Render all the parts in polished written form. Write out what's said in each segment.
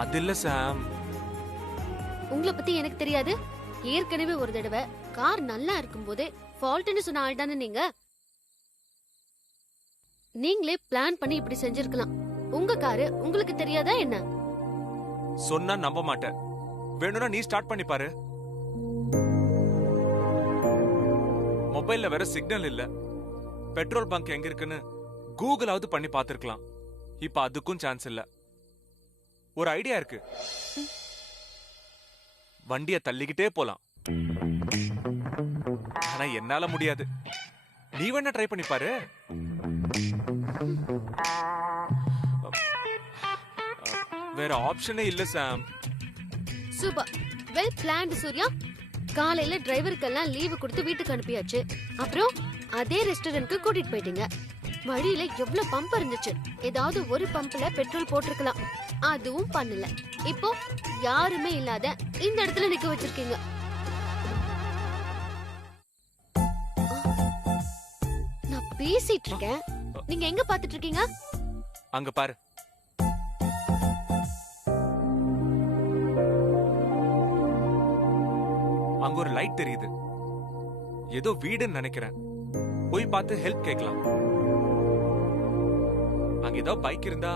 அது இல்ல சாம். உங்களை பத்தி எனக்கு தெரியாது. ஏற்கனவே ஒரு தடவை கார் நல்லா இருக்கும்போதே ஃபால்ட்னு சொன்ன ஆள் தானே நீங்க. நீங்களே பிளான் பண்ணி இப்படி செஞ்சிருக்கலாம். உங்க காரு உங்களுக்கு தெரியாதா என்ன? சொன்னா நம்ப மாட்டேன். வேணும்னா நீ ஸ்டார்ட் பண்ணி பாரு. மொபைல்ல வேற சிக்னல் இல்ல. பெட்ரோல் பங்க் எங்க இருக்குன்னு கூகுளாவது பண்ணி பாத்துருக்கலாம். இப்ப அதுக்கும் சான்ஸ் இல்ல. ஒரு ஐடியா இருக்கு. வண்டிய தள்ளிக்கிட்டே போலாம். ஆனா என்னால முடியாது. நீ வேணா ட்ரை பண்ணி பாரு. வேற ஆப்ஷனே இல்ல Sam. Super, well planned Surya. காலையில டிரைவருக்கெல்லாம் லீவு கொடுத்து வீட்டுக்கு அனுப்பியாச்சு. அப்புறம் அதே ரெஸ்டாரண்ட்க்கு கூட்டிட்டு போயிட்டீங்க. வழியில எவ்வளவு பம்ப் இருந்துச்சு. ஏதாவது ஒரு பம்ப்ல பெட்ரோல் போட்டிருக்கலாம். அதுவும் பண்ணல. இப்போ யாருமே இல்லாத இந்த இடத்துல நிக்க வச்சிருக்கீங்க. நான் பேசிட்டு இருக்கேன். நீங்க எங்க பாத்துட்டு இருக்கீங்க? அங்க பாரு. அங்க ஒரு லைட் தெரியுது. ஏதோ வீடுன்னு நினைக்கிறேன். போய் பார்த்து ஹெல்ப் கேட்கலாம். அங்க ஏதோ பைக் இருந்தா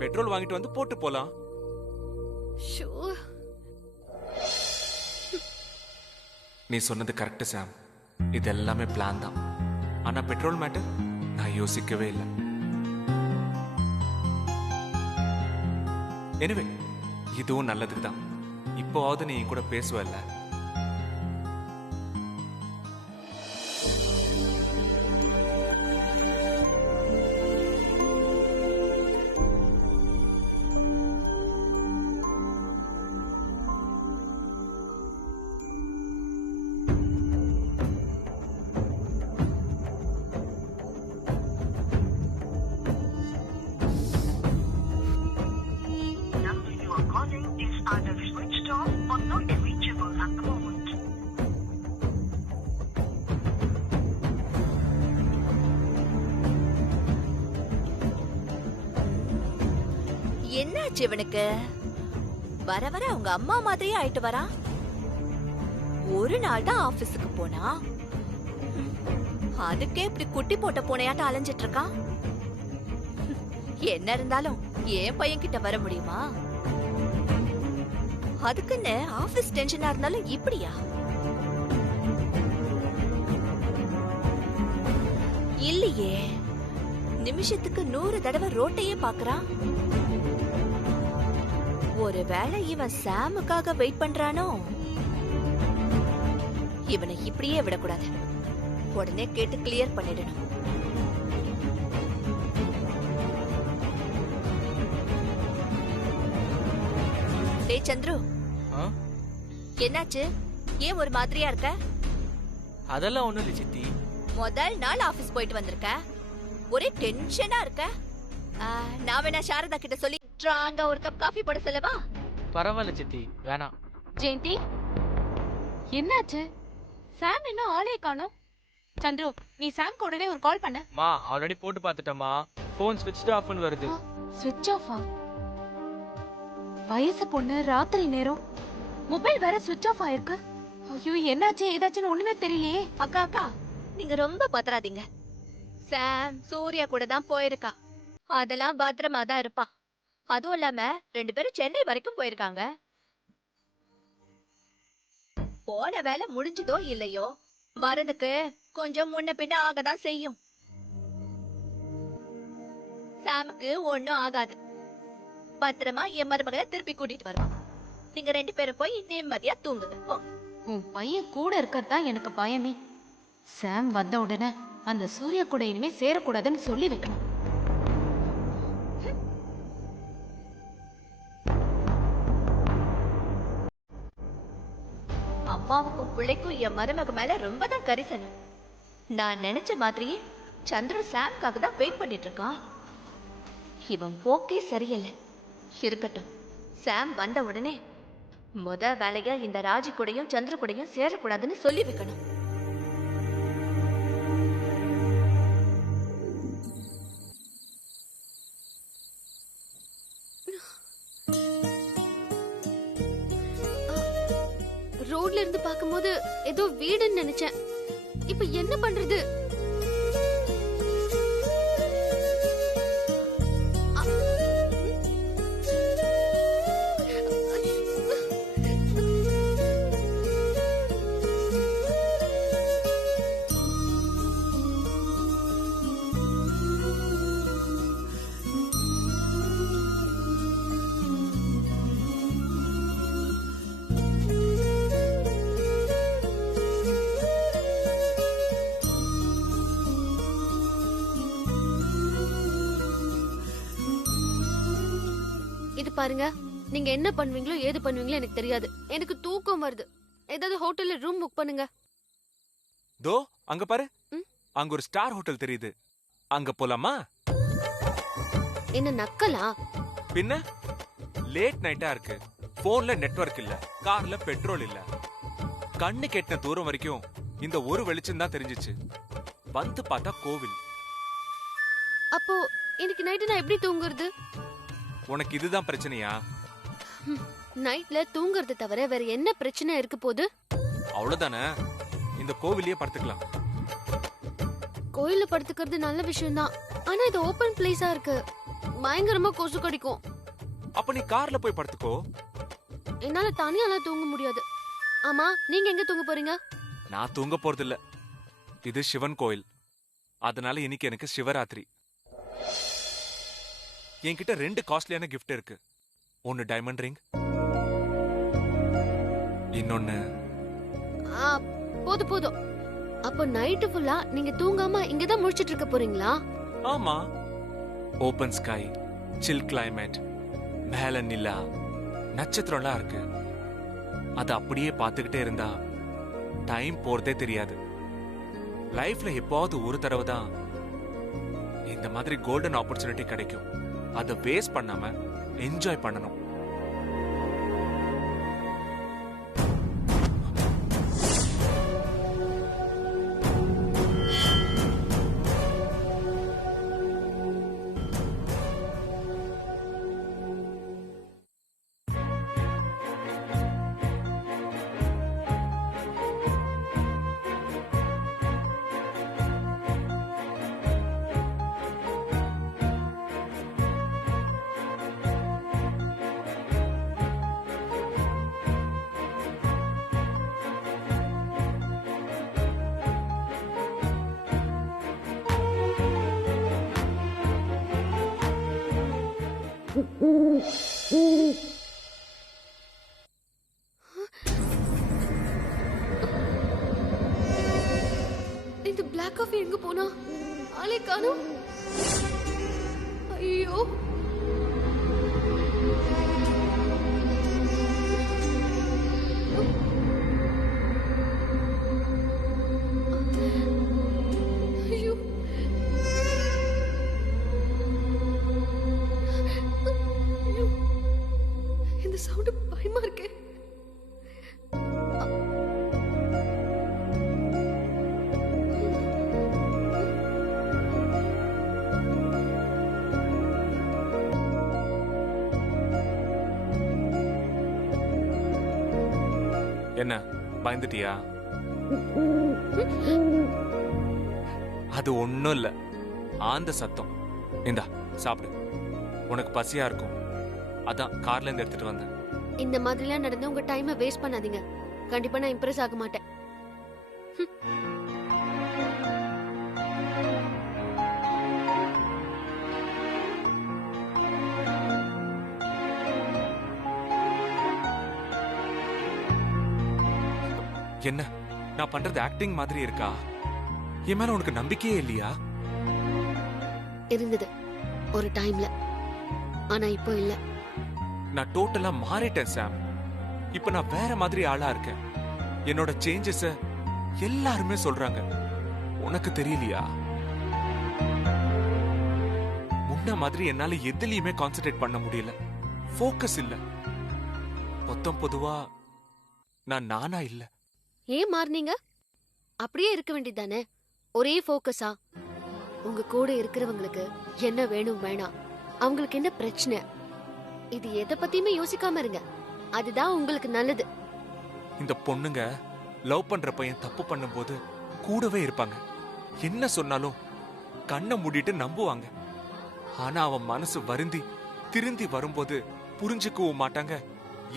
பெட்ரோல் வாங்கிட்டு வந்து போட்டு போலாம். நீ சொன்னது கரெக்ட் சாம். இது எல்லாமே பிளான் தான். ஆனா பெட்ரோல் மேட்டர் நான் யோசிக்கவே இல்லை. எனிவே இதுவும் நல்லதுக்கு தான். இப்போவாவது நீ கூட பேசுவல்ல. என்னாச்சு இவனுக்கு? வர வர அவங்க அம்மா மாதிரியே ஆயிட்டு வரா. ஒரு நாள் தான் ஆபீஸுக்கு போனா, அதுக்கே இப்படி குட்டி போட்ட பூனையாட்ட அலைஞ்சிட்டு இருக்கான். என்ன இருந்தாலும் என் பையன் கிட்ட வர முடியுமா? அதுக்குன்னு ஆபீஸ் டென்ஷனா இருந்தாலும் இப்படியா? இல்லையே, நிமிஷத்துக்கு 100 தடவை ரோட்டையே பாக்குறான். ஒருவேளை இவன் சாமுக்காக வெயிட் பண்றானோ? இவனை இப்படியே விடக்கூடாது. உடனே கேட்டு கிளியர் பண்ணிடணும். டேய் சந்துரு, என்னாச்சு? ஏன் ஒரு மாதிரியா இருக்க? அதெல்லாம் ஒண்ணும் இல்ல சித்தி. முதல் நாள் ஆபீஸ் போயிட்டு வந்திருக்க, ஒரே டென்ஷனா இருக்க. நான் வேணா சாரதா கிட்ட சொல்லி ஸ்ட்ராங்கா ஒரு கப் காஃபி போட சொல்லவா? பரவாயில்ல சித்தி, வேணாம். ஜெயந்தி, என்னாச்சு? சாம் இன்னும் ஆளே காணோம். சந்துரு, நீ சாம்க்கு உடனே ஒரு கால் பண்ண. மா ஆல்ரெடி போட்டு பார்த்துட்டேம்மா. போன் ஸ்விட்ச் ஆஃப்னு வருது. ஸ்விட்ச் ஆஃபா? வயசு பொண்ணு, ராத்திரி நேரம், மொபைல் வேற ஸ்விட்ச் ஆஃப் ஆயிருக்கு. ஐயோ, என்னாச்சு ஏதாச்சுன்னு ஒண்ணுமே தெரியலையே. அக்கா அக்கா, நீங்க ரொம்ப பத்திராதீங்க. சாம் சூர்யா கூட தான் போயிருக்கா. அதெல்லாம் பத்திரமா தான் இருப்பான். அதுவும் இல்லாம 2 பேரும் சென்னை வரைக்கும் போயிருக்காங்க. போன வேலை முடிஞ்சதோ இல்லையோ, வரதுக்கு கொஞ்சம் முன்ன பின்ன ஆகதான் செய்யும். சாமுக்கு ஒண்ணும் ஆகாது. பத்திரமா என் மருமகளை திருப்பி கூட்டிட்டு வருவான். நீங்க 2 பேரும் போய் நிம்மதியா தூங்குங்க. உன் பையன் கூட இருக்கறதுதான் எனக்கு பயமே. சாம் வந்த உடனே அந்த சூர்யா கூட இனிமே சேரக்கூடாதுன்னு சொல்லி வைக்கணும். அம்மாவுக்கும் பிள்ளைக்கும் என் மருமக மேல ரொம்ப தான் கரிசனம். நான் நினைச்ச மாதிரியே சந்திர சாம்காக தான் வெயிட் பண்ணிட்டு இருக்கான். இவன் போக்கே சரியில்லை. இருக்கட்டும், சாம் வந்த உடனே முத வேலையா இந்த ராஜி கூடயும் சந்திர கூடயும் சேரக்கூடாதுன்னு சொல்லி வைக்கணும். ரோட்ல இருந்து பாக்கும்போது ஏதோ வீடுன்னு நினைச்சேன். இப்ப என்ன பண்றது? இது பாருங்க, நீங்க என்ன பண்ணுவீங்களோ ஏது பண்ணுவீங்களோ எனக்கு தெரியாது. எனக்கு தூக்கம் வருது. ஏதாவது ஹோட்டல்ல ரூம் புக் பண்ணுங்க. தோ அங்க பாரு, ம்? அங்க ஒரு ஸ்டார் ஹோட்டல் தெரியுது. அங்க போலாமா? என்ன நக்கலா? பின்ன லேட் நைட்டா இருக்கு, போன்ல நெட்வொர்க் இல்ல, கார்ல பெட்ரோல் இல்ல. கண்ணு கெட்டின தூரம் வரைக்கும் இந்த ஒரு வெளிச்சம் தான் தெரிஞ்சிச்சு. வந்து பார்த்தா கோவில். அப்போ இன்னைக்கு நைட்டு நான் எப்படி தூங்குறது? உனக்கு இதுதான் பிரச்சனையா? நைட்ல தூங்குறது தவிர வேற என்ன பிரச்சனை இருக்கு போது? அவ்வளவுதானே, இந்த கோவிலையே படுத்துக்கலாம். கோயில்ல படுத்துக்கிறது நல்ல விஷயம் தான். ஆனா இது ஓபன் பிளேஸா இருக்கு, பயங்கரமா கொசு கடிக்கும். அப்ப நீ கார்ல போய் படுத்துக்கோ. என்னால தனியாலாம் தூங்க முடியாது. ஆமா, நீங்க எங்க தூங்க போறீங்க? நான் தூங்க போறது இல்ல. இது சிவன் கோயில், அதனால இன்னைக்கு எனக்கு சிவராத்திரி. என்கிட்ட 2 காஸ்ட்லியான கிஃப்ட் இருக்கு. ஒன்னு டைமண்ட் ரிங், இன்னொன்னு. போதும் போதும். அப்போ நைட்டு ஃபுல்லா நீங்க தூங்காம இங்கதான் முழிச்சிட்டு இருக்க போறீங்களா? ஆமா, ஓபன் ஸ்கை, சில் கிளைமேட், மேல நிலா, நட்சத்திரம்லாம் இருக்கு. அது அப்படியே பார்த்துக்கிட்டே இருந்தா டைம் போறதே தெரியாது. லைஃப்ல எப்போது ஒரு தடவை தான் இந்த மாதிரி கோல்டன் ஆப்பர்ச்சுனிட்டி கிடைக்கும். அதை வேஸ்ட் பண்ணாம என்ஜாய் பண்ணணும். இந்த பிளாக் காஃபி எங்க போனா? ஆளே காணோம். ஐயோ, ஐயோ, ஐயோ, இந்த சவுண்ட் பயமா இருக்கே. என்ன பயந்துட்டியா? அது ஒண்ணும் இல்ல, ஆந்த சத்தம். இந்தா சாப்பிடு, உனக்கு பசியா இருக்கும். அதான் கார்ல இருந்து எடுத்துட்டு வந்தேன். இந்த மாதிரிலாம் நடந்து உங்க டைமை வேஸ்ட் பண்ணாதீங்க. கண்டிப்பா நான் இம்ப்ரெஸ் ஆக மாட்டேன். என்ன நான் பண்றது ஆக்டிங் மாதிரி இருக்கா? என் மேல உனக்கு நம்பிக்கையே இல்லையா? இருந்தது ஒரு டைம்ல, ஆனா இப்போ இல்ல. நான் டோட்டலா மாறிட்டேன் சாம். இப்ப நான் வேற மாதிரி ஆளா இருக்கேன். என்னோட சேஞ்சஸ் எல்லாருமே சொல்றாங்க. உனக்கு தெரியலையா? முன்ன மாதிரி என்னால எதுலயுமே கான்சென்ட்ரேட் பண்ண முடியல. ஃபோக்கஸ் இல்ல. மொத்தம் பொதுவா நான் நானா இல்ல. ஏன் மாறினீங்க? அப்படியே இருக்க வேண்டியதானே, ஒரே ஃபோக்கஸா. உங்க கூட இருக்கிறவங்களுக்கு என்ன வேணும் வேணாம், அவங்களுக்கு என்ன பிரச்சனை, இது எதை பத்தியுமே யோசிக்காம இருங்க. அதுதான் உங்களுக்கு நல்லது. இந்த பொண்ணுங்க லவ் பண்ற பையன் தப்பு பண்ணும்போது கூடவே இருப்பாங்க. என்ன சொன்னாலும் கண்ணை மூடிட்டு நம்புவாங்க. ஆனா அவன் மனசு வருந்தி திருந்தி வரும்போது புரிஞ்சுக்கவும் மாட்டாங்க,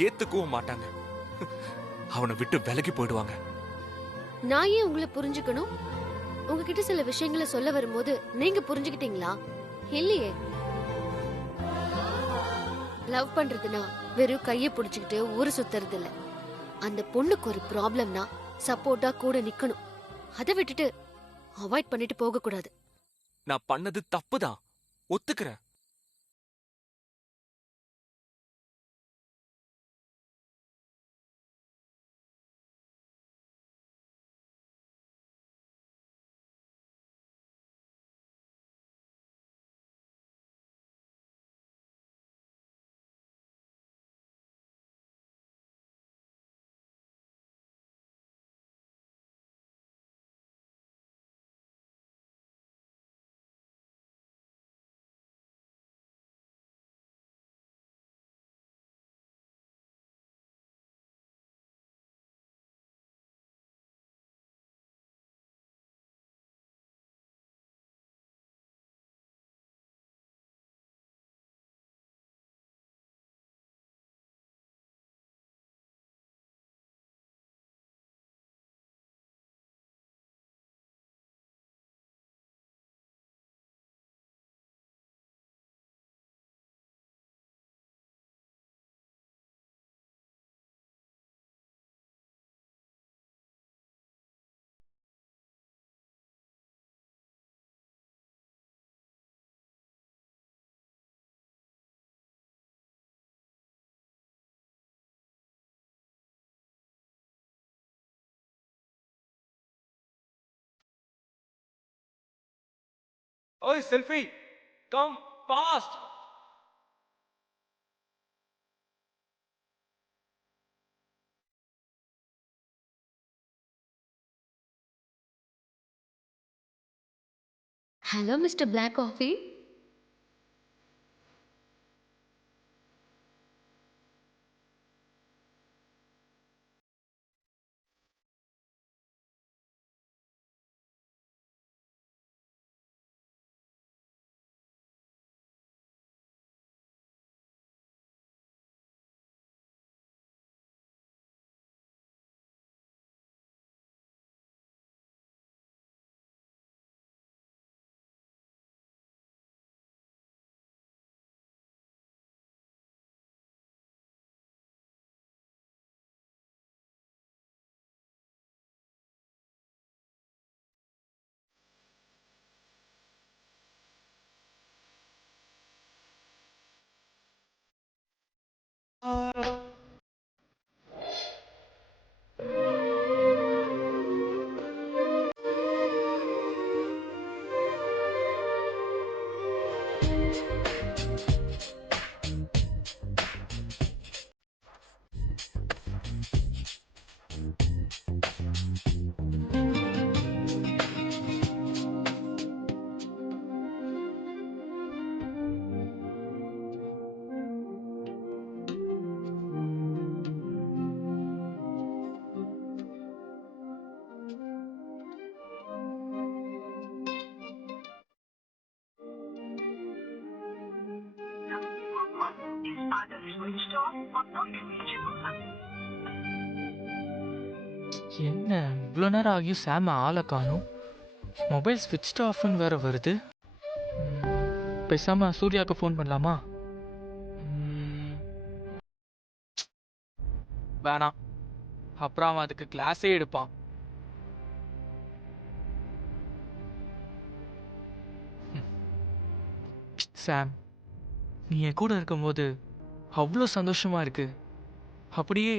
ஏத்துக்கவும் மாட்டாங்க. அவனை விட்டு விலகி போயிடுவாங்க. நான் ஏன் உங்களை புரிஞ்சுக்கணும்? உங்ககிட்ட சில விஷயங்களை சொல்ல வரும்போது நீங்க புரிஞ்சுக்கிட்டீங்களா? இல்லையே. லவ் பண்றதுனா வெறும் கைய புடிச்சுக்கிட்டு ஊரு சுத்துறது இல்ல. அந்த பொண்ணுக்கு ஒரு ப்ராப்ளம்னா சப்போர்ட்டா கூட நிக்கணும். அதை விட்டுட்டு அவாய்ட் பண்ணிட்டு போக கூடாது. நான் பண்ணது தப்புதான், ஒத்துக்கிறேன். ஓய் selfie, come fast. Hello mister black coffee. என்ன இவ்வளோ நேரம் ஆகியும் சாம ஆளை காணும். மொபைல் ஸ்விட்ச் ஆஃப்னு வேற வருது. பேசாம சூர்யாவுக்கு ஃபோன் பண்ணலாமா? வேணாம், அப்புறம் அவன் அதுக்கு கிளாஸே எடுப்பான். சாம், நீ என் கூட இருக்கும்போது அவ்வளோ சந்தோஷமா இருக்கு. அப்படியே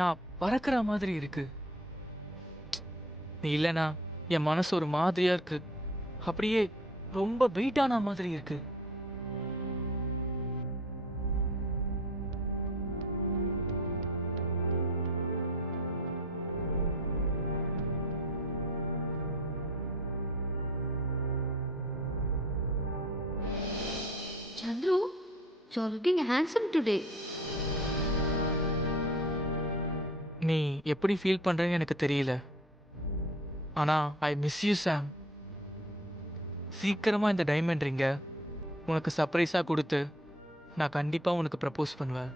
நான் பறக்கிற மாதிரி இருக்கு. நீ இல்லைனா என் மனசு ஒரு மாதிரியா இருக்கு. அப்படியே ரொம்ப வெயிட்டான மாதிரி இருக்கு. Chandru, you're looking handsome today. நீ எப்படி ஃபீல் பண்ணுறேன்னு எனக்கு தெரியல, ஆனால் ஐ மிஸ் யூ சாம். சீக்கிரமாக இந்த டைமண்ட் ரிங்கை உனக்கு சர்ப்ரைஸாக கொடுத்து நான் கண்டிப்பாக உனக்கு ப்ரப்போஸ் பண்ணுவேன்.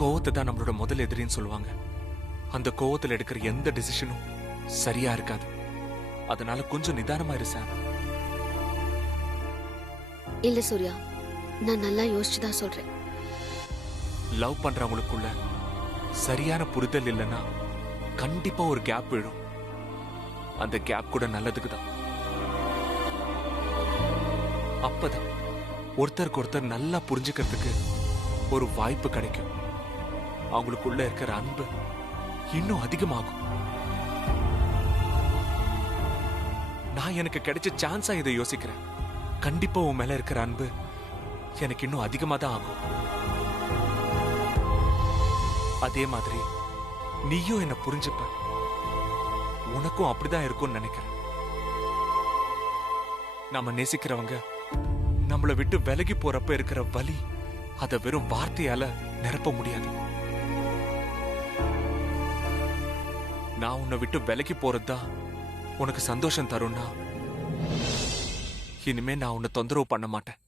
கோவத்தை தான் நம்மளோட முதல் எதிரின்னு சொல்லுவாங்க. அந்த கோவத்துல எடுக்கிற எந்த டிசிஷனும் சரியா இருக்காது. அதனால கொஞ்சம் நிதானமா இரு சாம். இல்ல சூர்யா, நான் நல்லா யோசிச்சுதான் சொல்றேன். லவ் பண்றவங்களுக்குள்ள சரியான புரிதல் இல்லைன்னா கண்டிப்பா ஒரு கேப் விழும். அந்த கேப் கூட நல்லதுக்கு தான். அப்பதான் ஒருத்தருக்கு ஒருத்தர் நல்லா புரிஞ்சுக்கிறதுக்கு ஒரு வாய்ப்பு கிடைக்கும். அவங்களுக்குள்ள இருக்கிற அன்பு இன்னும் அதிகமாகும். நான் எனக்கு கிடைச்ச சான்ஸா இதை யோசிக்கிறேன். கண்டிப்பா உன் மேல இருக்கிற அன்பு எனக்கு இன்னும் அதிகமா தான் ஆகும். அதே மாதிரி நீயும் என்ன புரிஞ்சுப்ப. உனக்கும் அப்படிதான் இருக்கும்னு நினைக்கிறேன். நாம நேசிக்கிறவங்க நம்மளை விட்டு விலகி போறப்ப இருக்கிற வலி அதை வெறும் வார்த்தையால நிரப்ப முடியாது. நான் உன்னை விட்டு விலகி போறதுதான் உனக்கு சந்தோஷம் தரும்னா இனிமே நான் உன்னை தொந்தரவு பண்ண மாட்டேன்.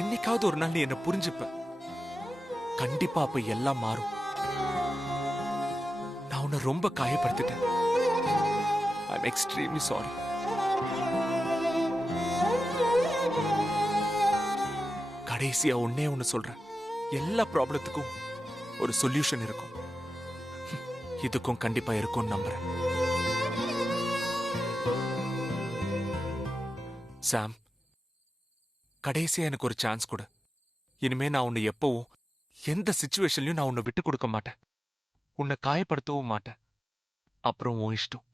என்னைக்காவது ஒரு நாள் நீ என்ன புரிஞ்சுப்ப. கண்டிப்பா அப்ப எல்லாம் மாறும். நான் உன்னை ரொம்ப காயப்படுத்திட்டேன். I'm extremely sorry. கடைசியா ஒன்னே ஒன்னு சொல்றேன். எல்லா ப்ராப்ளத்துக்கும் ஒரு சொல்யூஷன் இருக்கும். இதுக்கும் கண்டிப்பா இருக்கும் நம்புறேன். சாம், கடைசியா எனக்கு ஒரு சான்ஸ் கொடு. இனிமே நான் உன்னை எப்பவும் எந்த சிச்சுவேஷன்லயும் நான் உன்னை விட்டு கொடுக்க மாட்டேன். உன்னை காயப்படுத்தவும் மாட்டேன். அப்புறம் உன் இஷ்டம்.